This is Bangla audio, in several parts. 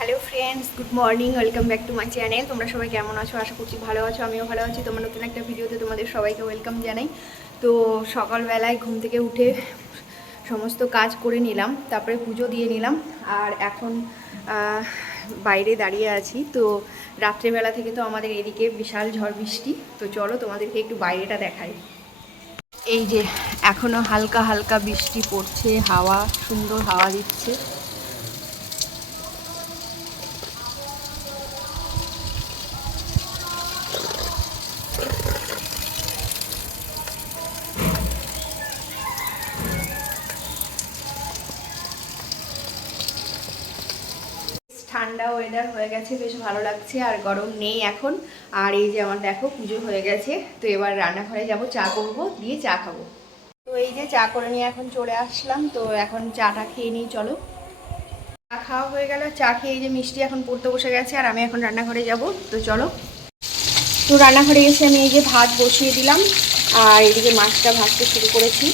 Hello friends good morning welcome back to my channel তোমরা সবাই কেমন আছো? আশা করছি ভালো আছো, আমিও ভালো আছি। তোমার নতুন একটা ভিডিওতে তোমাদের সবাইকে ওয়েলকাম জানাই। তো সকালবেলায় ঘুম থেকে উঠে সমস্ত কাজ করে নিলাম, তারপরে পুজো দিয়ে নিলাম। আর এখন বাইরে দাঁড়িয়ে আছি। তো রাত্রেবেলা থেকে তো আমাদের এদিকে বিশাল ঝড় বৃষ্টি। তো চলো তোমাদেরকে একটু বাইরেটা দেখাই। এই যে, এখনও হালকা হালকা বৃষ্টি পড়ছে, হাওয়া, সুন্দর হাওয়া দিচ্ছে। ঠান্ডা ওয়েদার হয়ে গেছে, বেশ ভালো লাগছে, আর গরম নেই এখন। আর এই যে আমার দেখো, পুজো হয়ে গেছে, তো এবার রান্নাঘরে যাব, চা করব, দিয়ে চা খাব। তো এই যে চা করে নিয়ে এখন চলে আসলাম, তো এখন চাটা খেয়ে নিই, চলো। চা খাওয়া হয়ে গেল, চা খেয়ে এই যে মিষ্টি এখন পড়তে বসে গেছে, আর আমি এখন রান্নাঘরে যাব, তো চলো। তো রান্নাঘরে এসে আমি এই যে ভাত বসিয়ে দিলাম, আর এদিকে মাছটা ভাজতে শুরু করেছি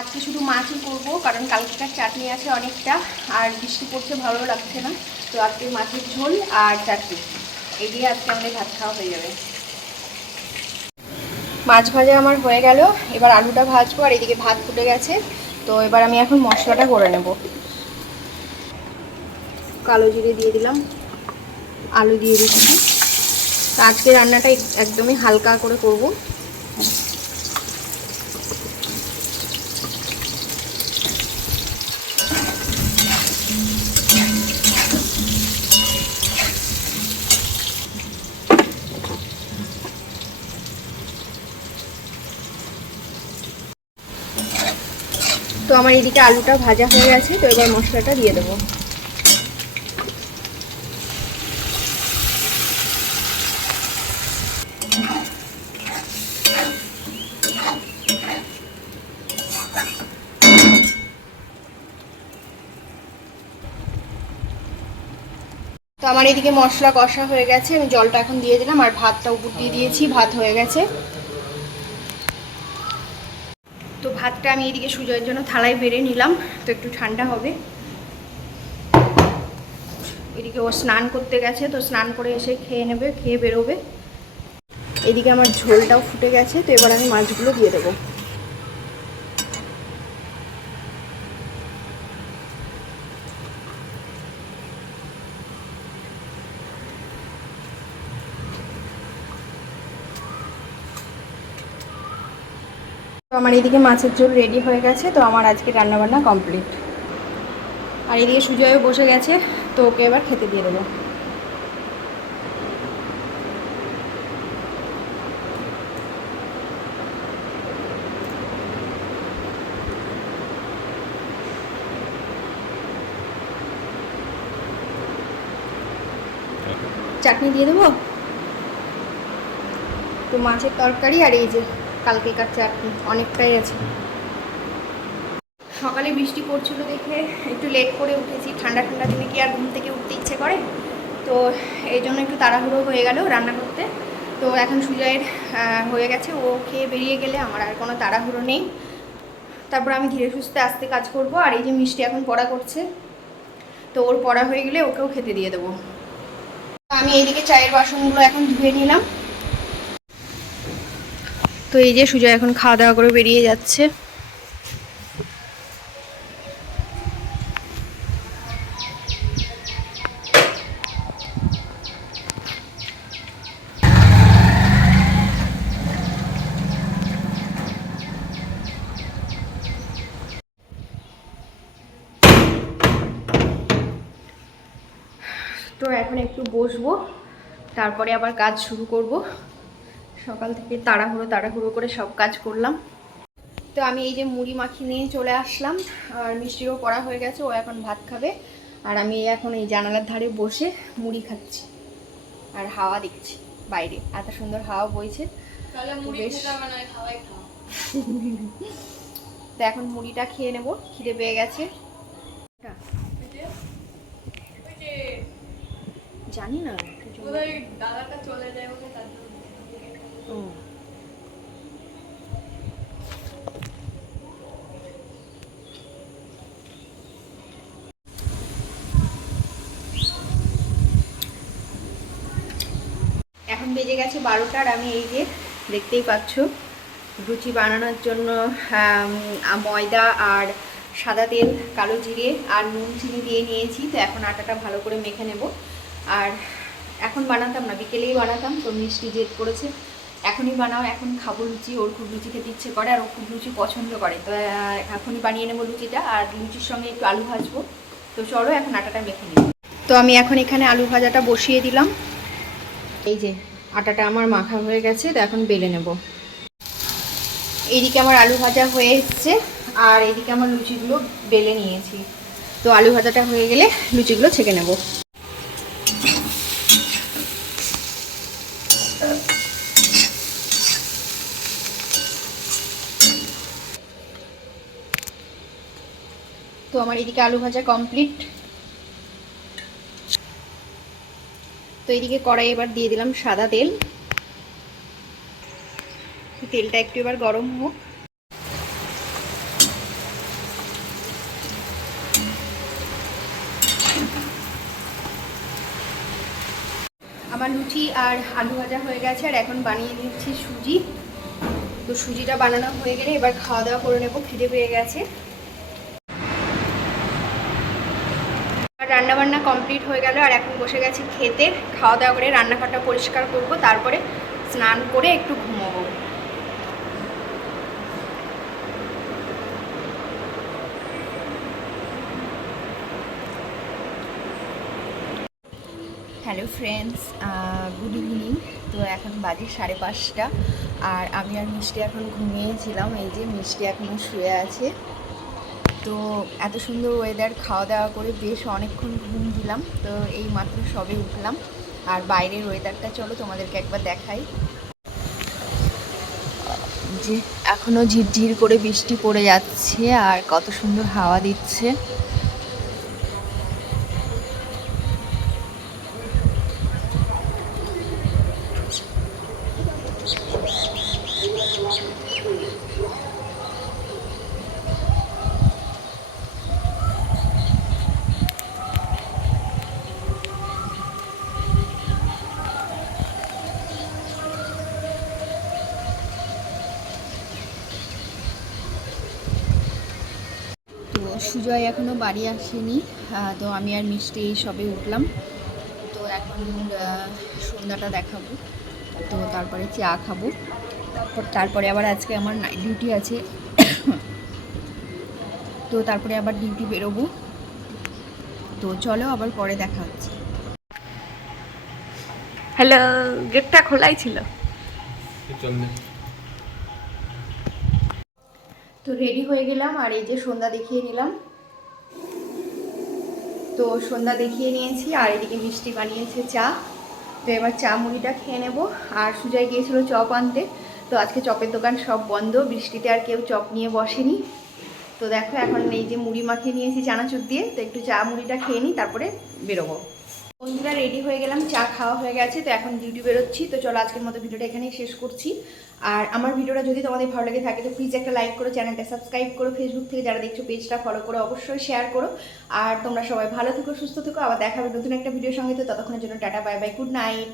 আজকে শুধু মাছই করব কারণ কালকেকার চাটনি আছে অনেকটা, আর বৃষ্টি পড়ছে ভালো লাগছে না। তো আজকে মাছের ঝোল আর চাটনি। এই দিয়ে আজকে আমাদের ভাত খাওয়া হয়ে যাবে। মাছ ভাজা আমার হয়ে গেল। এবার আলুটা ভাজবো, আর এদিকে ভাত ফুটে গেছে। তো এবার আমি এখন মশলাটা করে নেব। কালো জিরে দিয়ে দিলাম। আলু দিয়ে দিচ্ছি। আজকে রান্নাটা একদমই হালকা করে করব। তো আমার এদিকে আলুটা ভাজা হয়ে গেছে, তো এবার মশলাটা দিয়ে দেবো। তো আমার এদিকে মশলা কষা হয়ে গেছে, আমি জলটা এখন দিয়ে দিলাম, আর ভাতটা উপর দিয়ে দিয়েছি, ভাত হয়ে গেছে তো ভাতটা আমি এদিকে সুজয়ের জন্য থালায় বেড়ে নিলাম, তো একটু ঠান্ডা হবে। এদিকে ও স্নান করতে গেছে, তো স্নান করে এসে খেয়ে নেবে, খেয়ে বেরোবে। এদিকে আমার ঝোলটাও ফুটে গেছে, তো এবার আমি মাছগুলো দিয়ে দেবো। তো আমার এদিকে মাছের ঝোল রেডি হয়ে গেছে, তো আমার আজকে রান্নাবান্না কমপ্লিট আর এদিকে সুজয়ও বসে গেছে, তো ওকে এবার খেতে দিয়ে দেবো। চাটনি দিয়ে দেবো? তো মাছের তরকারি আর এই যে কালকেকার চাটনি অনেকটাই আছে। সকালে বৃষ্টি পড়ছিল দেখে একটু লেট করে উঠেছি। ঠান্ডা ঠান্ডা দিনে কি আর ঘুম থেকে উঠতে ইচ্ছে করে? তো এই জন্য একটু তাড়াহুড়ো হয়ে গেল রান্না করতে। তো এখন সুজয়ের হয়ে গেছে। ও খেয়ে বেরিয়ে গেলে আমার আর কোনো তাড়াহুড়ো নেই। তারপর আমি ধীরে সুস্থে আস্তে কাজ করব। আর এই যে মিষ্টি এখন পড়া করছে, তো ওর পড়া হয়ে গেলে ওকেও খেতে দিয়ে দেবো। আমি এইদিকে চায়ের বাসনগুলো এখন ধুয়ে নিলাম। তো এই যে সুজয় এখন খাওয়া দাওয়া করে বেরিয়ে যাচ্ছে। তো এখন একটু বসবো, তারপরে আবার কাজ শুরু করব। সকাল থেকে তাড়াহুড়ো তাড়াহুড়ো করে সব কাজ করলাম। তো আমি এই যে মুড়ি মাখি নিয়ে চলে আসলাম। আর মিষ্টিরও পড়া হয়ে গেছে ও এখন ভাত খাবে। আর আমি এখন এই জানালার ধারে বসে মুড়ি খাচ্ছি আর হাওয়া দেখছি বাইরে। এত সুন্দর হাওয়া বইছে। তো এখন মুড়িটা খেয়ে নেব খিদে পেয়ে গেছে। জানি না দাদাটা চলে যায় এখন বেজে গেছে বারোটার আমি এই যে দেখতেই পাচ্ছ রুচি বানানোর জন্য ময়দা আর সাদা তেল, কালো জিরে আর নুন চিনি দিয়ে নিয়েছি। তো এখন আটাটা ভালো করে মেখে নেব। আর এখন বানাতাম না, বিকেলেই বানাতাম, তো মিষ্টি জেদ করেছে। এখনই বানাও, এখন খাব লুচি। ওর খুব লুচি খেতে ইচ্ছে করে, আর ও খুব লুচি পছন্দ করে। তো এখনই বানিয়ে নেব লুচিটা, আর লুচির সঙ্গে একটু আলু ভাজবো। তো চলো, এখন আটাটা মেখে নিই। তো আমি এখন এখানে আলু ভাজাটা বসিয়ে দিলাম। এই যে, আটাটা আমার মাখা হয়ে গেছে, তো এখন বেলে নেব। এইদিকে আমার আলু ভাজা হয়ে এসছে, আর এইদিকে আমার লুচিগুলো বেলে নিয়েছি। তো আলু ভাজাটা হয়ে গেলে লুচিগুলো ছেঁকে নেব। তো আমার এদিকে আলু ভাজা কমপ্লিট তো এদিকে কড়াই এবার দিয়ে দিলাম সাদা তেল। তেলটা একটু এবার গরম হোক। আমার লুচি আর আলু ভাজা হয়ে গেছে, আর এখন বানিয়ে দিচ্ছি সুজি। তো সুজিটা বানানো হয়ে গেলে এবার খাওয়া দাওয়া করে নেব, খিদে পেয়ে গেছে। রান্না বান্না কমপ্লিট হয়ে গেল আর এখন বসে গেছি খেতে। খাওয়া দাওয়া করে রান্নাঘরটা পরিষ্কার করব, তারপরে স্নান করে একটু ঘুমোবো। হ্যালো ফ্রেন্ডস গুড ইভিনিং তো এখন বাজে সাড়ে পাঁচটা, আর আমি আর মিষ্টি এখন ঘুমিয়েছিলাম, এই যে মিষ্টি এখনও শুয়ে আছে। তো এত সুন্দর ওয়েদার খাওয়া দাওয়া করে বেশ অনেকক্ষণ ঘুম দিলাম, তো এই মাত্র সবে উঠলাম। আর বাইরের ওয়েদারটা চলো, তোমাদেরকে একবার দেখাই। যে এখনও ঝিরঝির করে বৃষ্টি পড়ে যাচ্ছে, আর কত সুন্দর হাওয়া দিচ্ছে। সুজয় এখনও বাড়ি আসেনি তো আমি আর মিষ্টি এই সবে উঠলাম। তো এখন সন্ধ্যাটা দেখাবো। তো তারপরে চা খাব। তারপর তারপরে আবার আজকে আমার নাইট ডিউটি আছে। তো তারপরে আবার ডিউটি বেরোবো। তো চলো আবার পরে দেখা হচ্ছে। হ্যালো গেটটা খোলাই ছিল। তো রেডি হয়ে গেলাম আর এই যে সন্ধ্যা দেখিয়ে নিলাম। তো সন্ধ্যা দেখিয়ে নিয়েছি আর এদিকে মিষ্টি বানিয়েছে চা। তো এবার চা মুড়িটা খেয়ে নেব। আর সুজয় গিয়েছিল চপ আনতে। তো আজকে চপের দোকান সব বন্ধ। বৃষ্টিতে আর কেউ চপ নিয়ে বসেনি। তো দেখো এখন এই যে মুড়ি মাখিয়ে নিয়েছি চানাচুর দিয়ে। তো একটু চা মুড়িটা খেয়ে নিই, তারপরে বেরোবো। বন্ধুরা রেডি হয়ে গেলাম, চা খাওয়া হয়ে গেছে। তো এখন ডিউটি বেরোচ্ছি। তো চলো আজকের মতো ভিডিওটা এখানেই শেষ করছি। আর আমার ভিডিওটা যদি তোমাদের ভালো লেগে থাকে, তো প্লিজ একটা লাইক করো চ্যানেলটা সাবস্ক্রাইব করো ফেসবুক থেকে যারা দেখছ পেজটা ফলো করো, অবশ্যই শেয়ার করো। আর তোমরা সবাই ভালো থেকো, সুস্থ থেকো। আবার দেখা হবে নতুন একটা ভিডিও সঙ্গে। তো ততক্ষণের জন্য tata bye bye good night